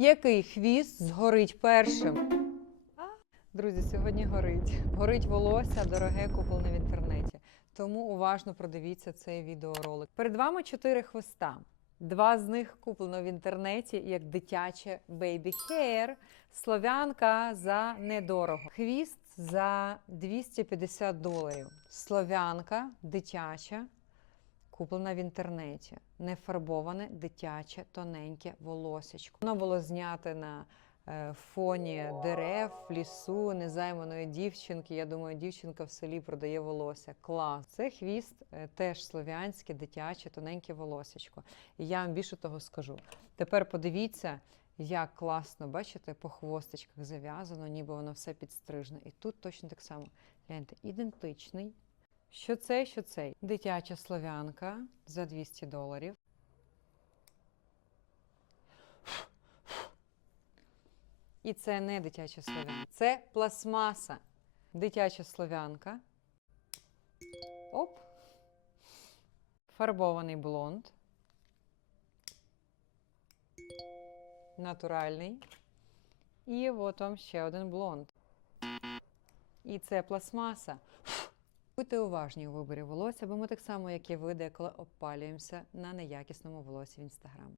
Який хвіст згорить першим? Друзі, сьогодні горить. Горить волосся, дороге, куплене в інтернеті. Тому уважно продивіться цей відеоролик. Перед вами чотири хвоста. Два з них куплено в інтернеті як дитяче baby hair. Слов'янка за недорого. Хвіст за 250 доларів. Слов'янка дитяча, куплена в інтернеті. Нефарбоване дитяче тоненьке волосечко. Воно було знято на е, фоні дерев, лісу, незайманої дівчинки. Я думаю, дівчинка в селі продає волосся. Клас. Це хвіст е, теж слов'янське, дитяче, тоненьке волосечко. І я вам більше того скажу. Тепер подивіться, як класно, бачите, по хвостичках зав'язано, ніби воно все підстрижне. І тут точно так само. Гляньте, ідентичний. Що цей, що цей? Дитяча слов'янка за 200 доларів. І це не дитяча слов'янка, це пластмаса. Дитяча слов'янка. Оп. Фарбований блонд. Натуральний. І от вам ще один блонд. І це пластмаса. Будьте уважні у виборі волосся, бо ми так само, як і ви, деколи опалюємося на неякісному волосі в інстаграм.